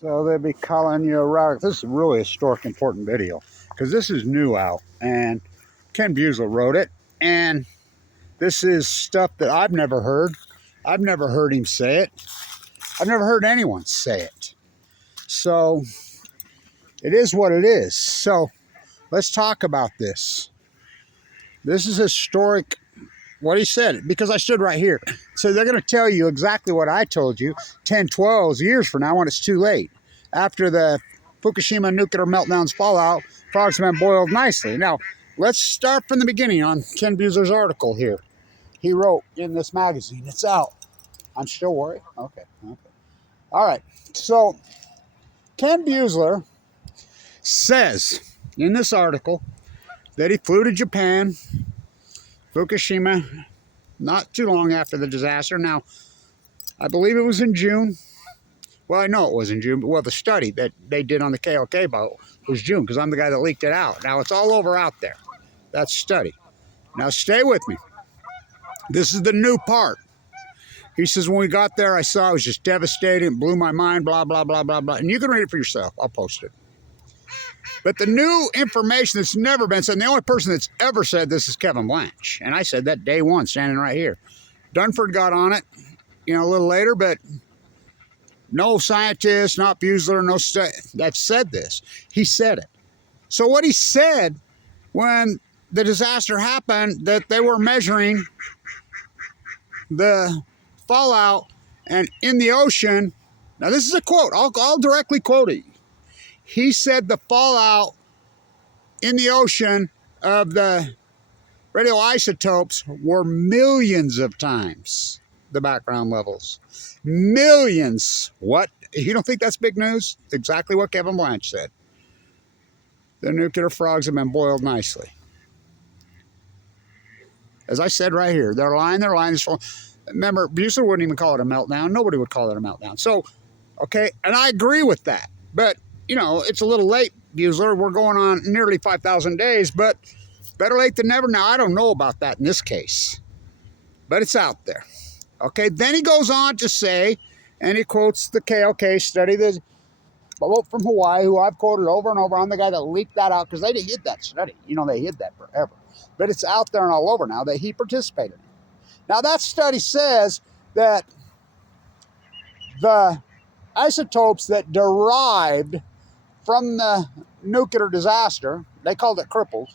So they'll be calling you around. This is really a historic, important video because this is new out, and Ken Buesler wrote it, and this is stuff that I've never heard. I've never heard him say it. I've never heard anyone say it. So it is what it is. So let's talk about this. This is historic, what he said, because I stood right here. So they're going to tell you exactly what I told you 10, 12 years from now when it's too late. After the Fukushima nuclear meltdown's fallout, frogs have been boiled nicely. Now, let's start from the beginning on Ken Buesler's article here. He wrote in this magazine. It's out. I'm still worried? Okay. All right. So, Ken Buesler says in this article that he flew to Japan, Fukushima, not too long after the disaster. Now, I believe it was in June. Well, I know it was in June, but well, the study that they did on the KOK boat was June because I'm the guy that leaked it out. Now, it's all over out there, that study. Now, stay with me. This is the new part. He says, when we got there, I saw it was just devastating, blew my mind, blah, blah, blah, blah, blah. And you can read it for yourself. I'll post it. But the new information that's never been said, and the only person that's ever said this is Kevin Blanch. And I said that day one, standing right here. Dunford got on it, a little later, but no scientist, not Buesler, that said this. He said it. So what he said when the disaster happened, that they were measuring the fallout and in the ocean. Now this is a quote. I'll directly quote it. He said the fallout in the ocean of the radioisotopes were millions of times the background levels. Millions. What? You don't think that's big news? Exactly what Kevin Blanch said. The nuclear frogs have been boiled nicely. As I said right here, they're lying. Remember, Buesler wouldn't even call it a meltdown. Nobody would call it a meltdown. So, okay, and I agree with that. But, it's a little late, Buesler. We're going on nearly 5,000 days, but better late than never. Now, I don't know about that in this case, but it's out there. Okay, then he goes on to say, and he quotes the KOK study, the boat from Hawaii, who I've quoted over and over. I'm the guy that leaked that out because they didn't hid that study. They hid that forever. But it's out there and all over now that he participated in. Now, that study says that the isotopes that derived from the nuclear disaster, they called it crippled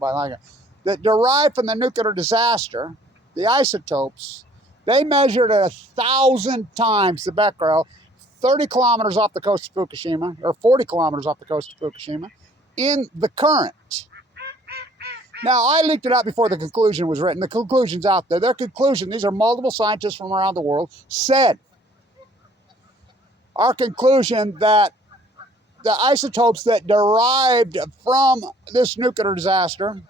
by like that derived from the nuclear disaster, the isotopes, they measured 1,000 times the becquerel, 30 kilometers off the coast of Fukushima, or 40 kilometers off the coast of Fukushima, in the current. Now, I leaked it out before the conclusion was written. The conclusion's out there. Their conclusion, these are multiple scientists from around the world, said our conclusion that the isotopes that derived from this nuclear disaster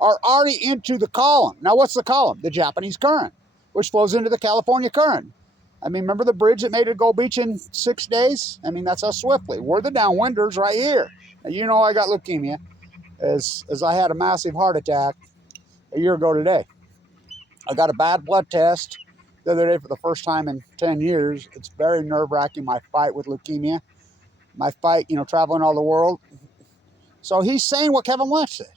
are already into the column. Now, what's the column? The Japanese current, which flows into the California current. Remember the bridge that made it go beach in 6 days? That's how swiftly. We're the downwinders right here. Now, I got leukemia as I had a massive heart attack a year ago today. I got a bad blood test the other day for the first time in 10 years. It's very nerve-wracking, my fight with leukemia. My fight, traveling all the world. So he's saying what Kevin Blanch said.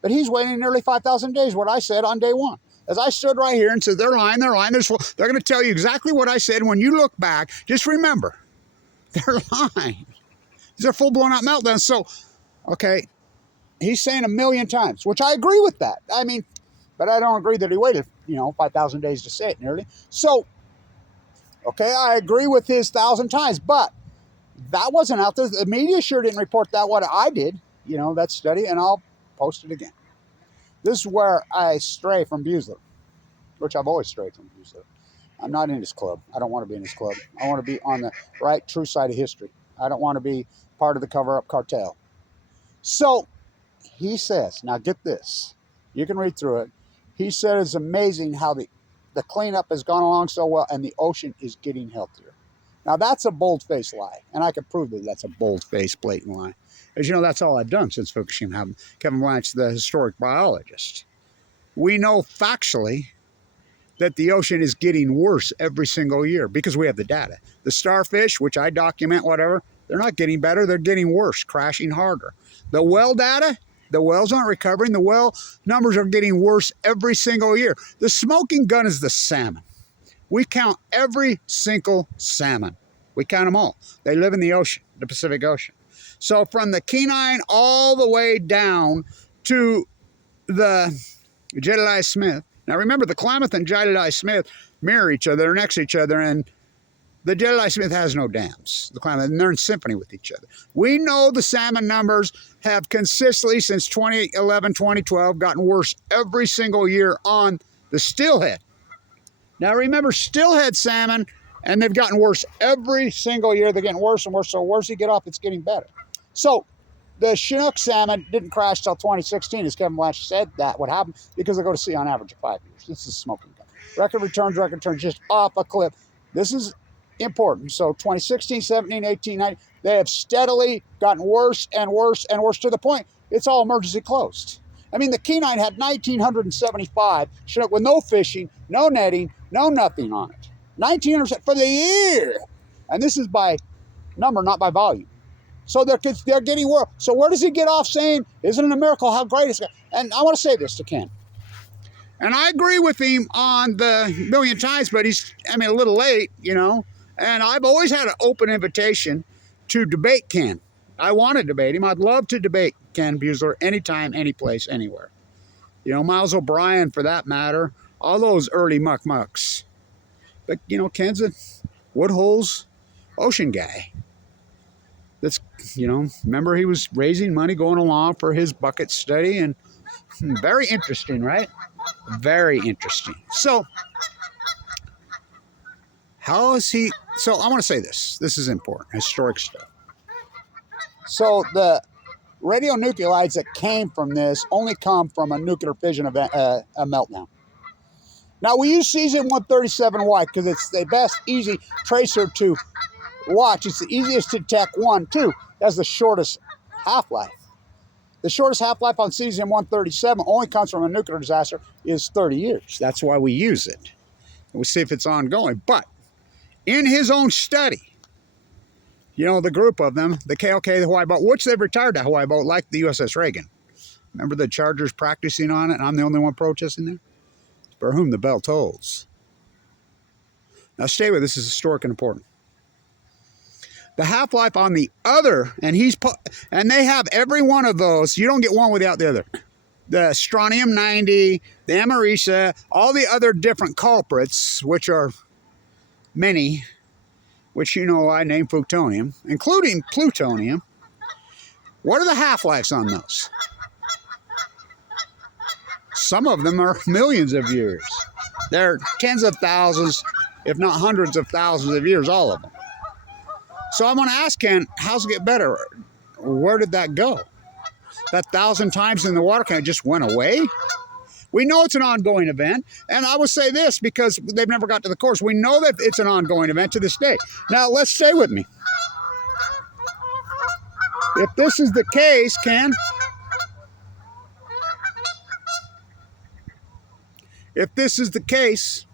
But he's waiting nearly 5,000 days, what I said on day one. As I stood right here and said, they're lying. They're going to tell you exactly what I said. When you look back, just remember, they're lying. These are full-blown out meltdowns. So, okay, he's saying 1,000,000 times, which I agree with that. But I don't agree that he waited, 5,000 days to say it nearly. So, okay, I agree with his 1,000 times, but that wasn't out there. The media sure didn't report that, what I did, that study, and I'll post it again. This is where I stray from Buesler, which I've always strayed from Buesler. I'm not in his club. I don't want to be in his club. I want to be on the right, true side of history. I don't want to be part of the cover-up cartel. So, he says, now get this. You can read through it. He said it's amazing how the cleanup has gone along so well and the ocean is getting healthier. Now, that's a bold-faced lie, and I can prove that that's a bold-faced, blatant lie. As you know, that's all I've done since Fukushima happened. Kevin Blanch, the historic biologist. We know factually that the ocean is getting worse every single year because we have the data. The starfish, which I document, whatever, they're not getting better. They're getting worse, crashing harder. The well data, the whales aren't recovering. The well numbers are getting worse every single year. The smoking gun is the salmon. We count every single salmon. We count them all. They live in the ocean, the Pacific Ocean. So from the Kenai all the way down to the Jedediah Smith. Now remember, the Klamath and Jedediah Smith mirror each other, they're next to each other, and the Jedediah Smith has no dams. The Klamath, and they're in symphony with each other. We know the salmon numbers have consistently, since 2011, 2012, gotten worse every single year on the steelhead. Now remember, steelhead salmon, and they've gotten worse every single year. They're getting worse and worse. So worse you get off, it's getting better. So the Chinook salmon didn't crash till 2016, as Kevin Blanch said that would happen because they go to sea on average of 5 years. This is smoking gun. Record returns just off a cliff. This is important. So 2016, 17, 18, 19, they have steadily gotten worse and worse and worse to the point it's all emergency closed. I mean, the Kenai had 1,975 Chinook with no fishing, no netting, no nothing on it. 1,900 for the year. And this is by number, not by volume. So they're getting worse. So where does he get off saying, isn't it a miracle how great it's? And I want to say this to Ken. And I agree with him on the million times, but he's, a little late, And I've always had an open invitation to debate Ken. I want to debate him. I'd love to debate Ken Buesler anytime, any place, anywhere. Miles O'Brien, for that matter, all those early mucks. But, Ken's a Woodholes ocean guy. That's, remember he was raising money going along for his bucket study, and very interesting, right? Very interesting. So, how is he? So, I want to say this. This is important, historic stuff. So, the radionuclides that came from this only come from a nuclear fission event, a meltdown. Now, we use cesium-137 because it's the best easy tracer to watch. It's the easiest to detect. 1, 2, that's the shortest half-life. The shortest half-life on cesium-137 only comes from a nuclear disaster is 30 years. That's why we use it. And we'll see if it's ongoing. But in his own study, the group of them, the KLK, the Hawaii boat, which they've retired that Hawaii boat, like the USS Reagan. Remember the Chargers practicing on it, and I'm the only one protesting there? For whom the bell tolls. Now stay with this. This is historic and important. The half-life on the other, and they have every one of those. You don't get one without the other. The strontium-90, the Amerisa, all the other different culprits, which are many, which I named plutonium, including plutonium. What are the half-lives on those? Some of them are millions of years. They're tens of thousands, if not hundreds of thousands of years, all of them. So I'm going to ask Ken, how's it get better? Where did that go? That 1,000 times in the water can just went away? We know it's an ongoing event, and I will say this because they've never got to the course. We know that it's an ongoing event to this day. Now, let's stay with me. If this is the case, Ken, if this is the case,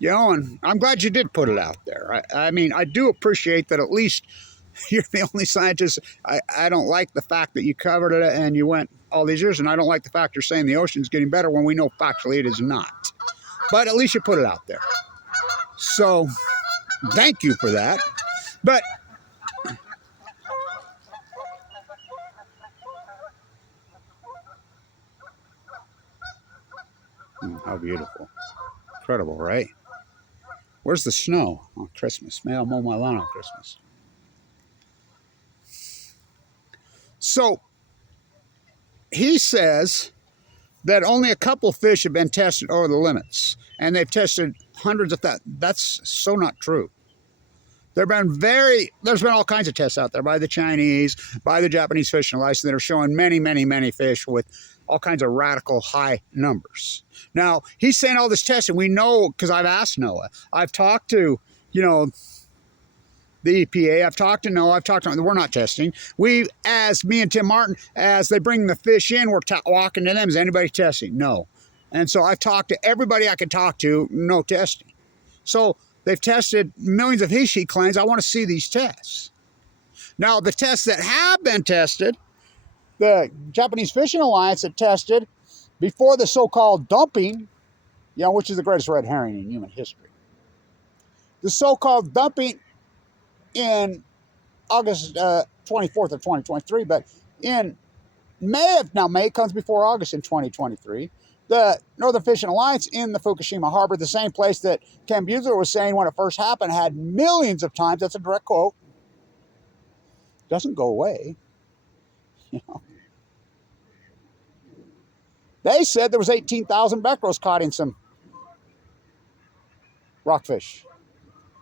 and I'm glad you did put it out there. I do appreciate that at least you're the only scientist. I don't like the fact that you covered it and you went all these years, and I don't like the fact you're saying the ocean's getting better when we know factually it is not. But at least you put it out there. So, thank you for that. But how beautiful. Incredible, right? Where's the snow on Christmas? May I mow my lawn on Christmas? So, he says that only a couple fish have been tested over the limits, and they've tested hundreds of thousands. That's so not true. There's been all kinds of tests out there by the Chinese, by the Japanese fishing license that are showing many, many, many fish with all kinds of radical high numbers. Now, he's saying all this testing. We know, because I've asked NOAA. I've talked to, the EPA. I've talked to NOAA. I've talked to them. We're not testing. Me and Tim Martin, as they bring the fish in, we're walking to them. Is anybody testing? No. And so I've talked to everybody I could talk to, no testing. So they've tested millions of he claims. I want to see these tests. Now, the tests that have been tested, the Japanese Fishing Alliance had tested before the so-called dumping, which is the greatest red herring in human history. The so-called dumping in August 24th of 2023, but in May comes before August in 2023. The Northern Fishing Alliance in the Fukushima harbor, the same place that Ken Buesler was saying when it first happened, had millions of times. That's a direct quote. Doesn't go away. They said there was 18,000 becquerels caught in some rockfish.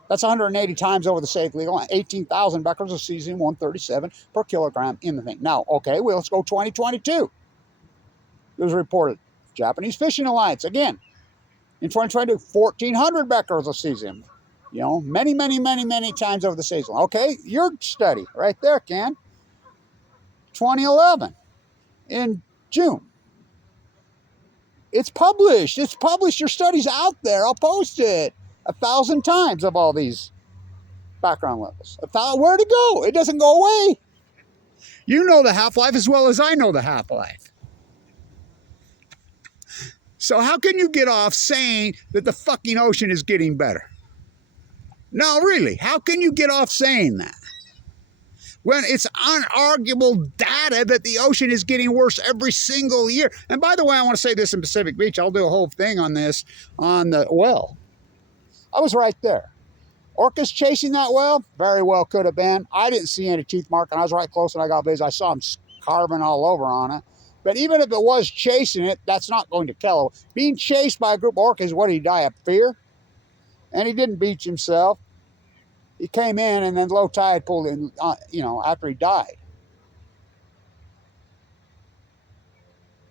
That's 180 times over the safe legal line. 18,000 becquerels of cesium 137 per kilogram in the thing. Now, okay, well, let's go 2022. It was reported. Japanese Fishing Alliance, again, in 2022, 1,400 becquerels of cesium. Many, many, many, many times over the safe line. Okay, your study right there, Ken. 2011 in June. It's published. It's published. Your study's out there. I'll post it 1,000 times of all these background levels. Where'd it go? It doesn't go away. You know the half-life as well as I know the half-life. So how can you get off saying that the fucking ocean is getting better? No, really. How can you get off saying that? When it's unarguable data that the ocean is getting worse every single year. And by the way, I want to say this in Pacific Beach. I'll do a whole thing on this on the well. I was right there. Orcas chasing that whale? Very well could have been. I didn't see any teeth mark, and I was right close and I got busy. I saw him carving all over on it. But even if it was chasing it, that's not going to kill him. Being chased by a group of orcas, what did he die of? Fear? And he didn't beach himself. He came in and then low tide pulled in, after he died.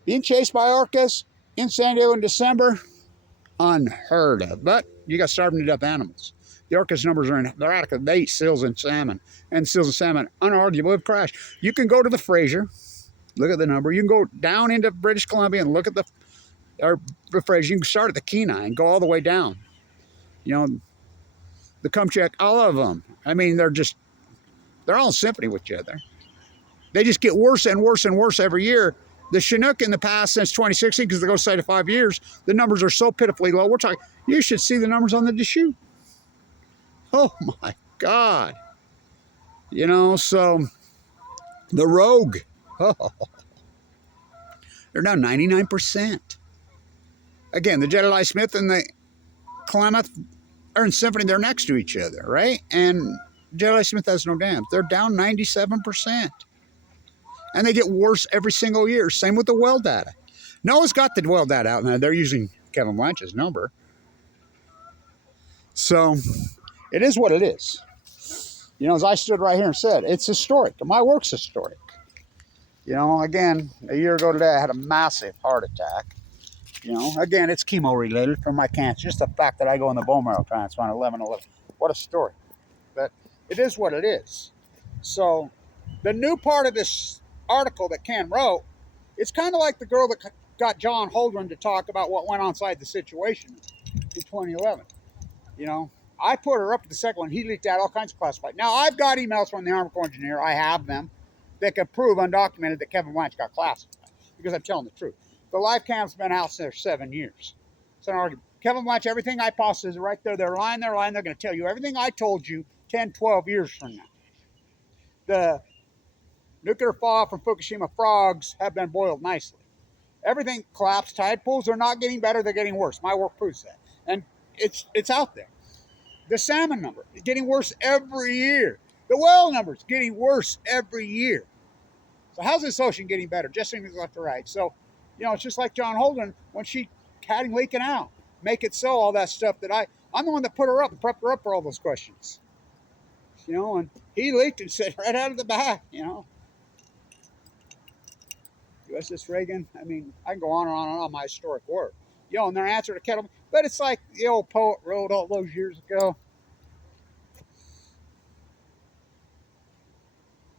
Being chased by orcas in San Diego in December, unheard of. But you got starving to death animals. The orcas numbers are erratic. They eat seals and salmon. And seals and salmon, unarguably, have crashed. You can go to the Fraser, look at the number. You can go down into British Columbia and look at the Fraser. You can start at the Kenai and go all the way down. The Kumchak, all of them. I mean, they're all in symphony with each other. They just get worse and worse and worse every year. The Chinook in the past since 2016, because they go side of 5 years, the numbers are so pitifully low. We're talking, you should see the numbers on the Deschutes. Oh my God. So the Rogue, they're down 99%. Again, the Jedediah Smith and the Klamath are in symphony. They're next to each other, right? And Jedediah Smith has no dams. They're down 97%. And they get worse every single year. Same with the well data. NOAA's got the well data out now. They're using Kevin Blanch's number. So it is what it is. As I stood right here and said, it's historic. My work's historic. Again, a year ago today, I had a massive heart attack. Again, it's chemo related from my cancer. Just the fact that I go in the bone marrow transplant 11/11. What a story. But it is what it is. So the new part of this article that Ken wrote, it's kind of like the girl that got John Holdren to talk about what went on inside the situation in 2011. I put her up to the second one. He leaked out all kinds of classified. Now, I've got emails from the Army Corps engineer. I have them that can prove undocumented that Kevin Blanch got classified because I'm telling the truth. The live cam's been out there 7 years. It's an argument. Kevin Blanch, everything I posted is right there. They're lying. They're going to tell you everything I told you 10, 12 years from now. The nuclear fallout from Fukushima frogs have been boiled nicely. Everything collapsed. Tide pools are not getting better. They're getting worse. My work proves that. And it's out there. The salmon number is getting worse every year. The whale number is getting worse every year. So how's this ocean getting better? Just seems left to right. So, it's just like John Holden when she had him leaking out. Make it so, all that stuff that I'm the one that put her up and prepped her up for all those questions. And he leaked and said right out of the back, USS Reagan, I mean, I can go on and on and on my historic work. And their answer to Kettle, but it's like the old poet wrote all those years ago.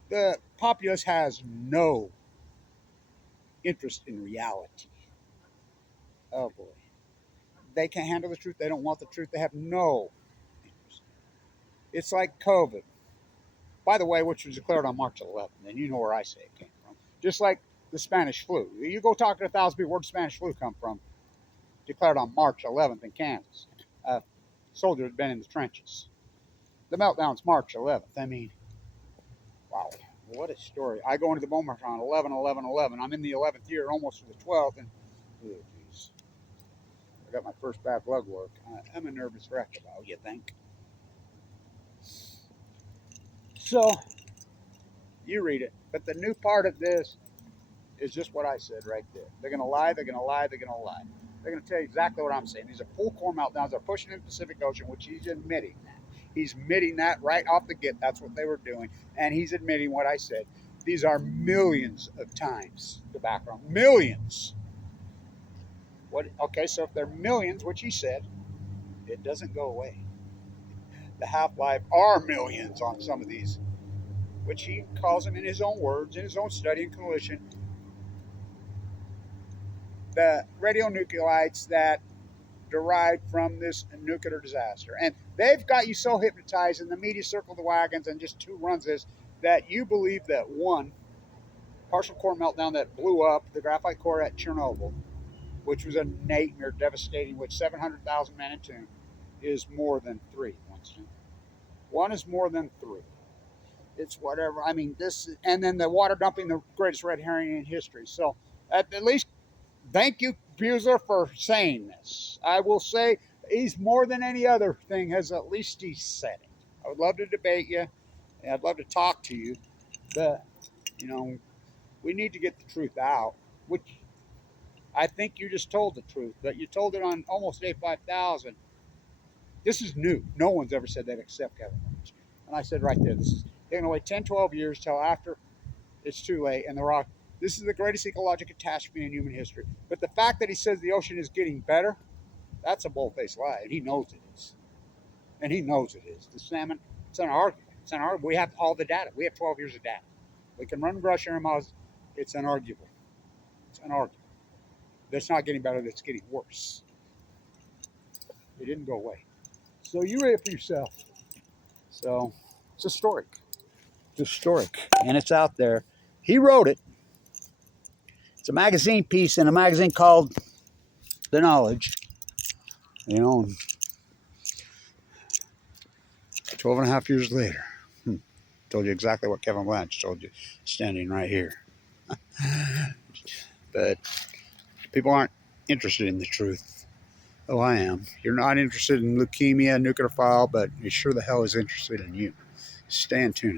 The populace has no interest in reality. Oh boy. They can't handle the truth. They don't want the truth. They have no interest. It's like COVID, by the way, which was declared on March 11th, and you know where I say it came from. Just like the Spanish flu. You go talk to 1,000 people, where did Spanish flu come from? Declared on March 11th in Kansas. Soldier had been in the trenches. The meltdown's March 11th. I mean, wow, what a story. I go into the Beaumont on 11, 11, 11. I'm in the 11th year, almost to the 12th, and oh, geez. I got my first bad blood work. I'm a nervous wreck about, you think? So, you read it. But the new part of this is just what I said right there. They're going to lie, they're going to lie, they're going to lie. They're going to tell you exactly what I'm saying. These are full core meltdowns. They're pushing in the Pacific Ocean, which he's admitting that. He's admitting that right off the get. That's what they were doing. And he's admitting what I said. These are millions of times the background. Millions. What? Okay, so if they're millions, which he said, it doesn't go away. The half-life are millions on some of these, which he calls them in his own words, in his own study and coalition, the radionuclides that derived from this nuclear disaster. And they've got you so hypnotized, and the media circled the wagons and just two runs this, that you believe that one partial core meltdown that blew up the graphite core at Chernobyl, which was a nightmare, devastating, with 700,000 men entombed, is more than three, Winston. One is more than three. It's whatever. I mean, this, and then the water dumping, the greatest red herring in history. So at least thank you, Buser, for saying this. I will say he's more than any other thing has at least he said it. I would love to debate you. And I'd love to talk to you. But, you know, we need to get the truth out, which I think you just told the truth, but you told it on almost day 5,000. This is new. No one's ever said that except Kevin Lynch. And I said right there, this is they're going to wait 10, 12 years till after it's too late. And the rock, this is the greatest ecological catastrophe in human history. But the fact that he says the ocean is getting better, that's a bold-faced lie. And he knows it is. And he knows it is. The salmon, it's an argument. It's an argument. We have all the data. We have 12 years of data. We can run brush air miles. It's unarguable. It's unarguable. That's not getting better. That's getting worse. It didn't go away. So you read it for yourself. So it's historic. It's historic. And it's out there. He wrote it. It's a magazine piece in a magazine called The Knowledge. You know, 12 and a half years later. Told you exactly what Kevin Blanche told you standing right here. But people aren't interested in the truth. Oh, I am. You're not interested in leukemia, nuclear file, but you sure the hell is interested in you. Stay tuned.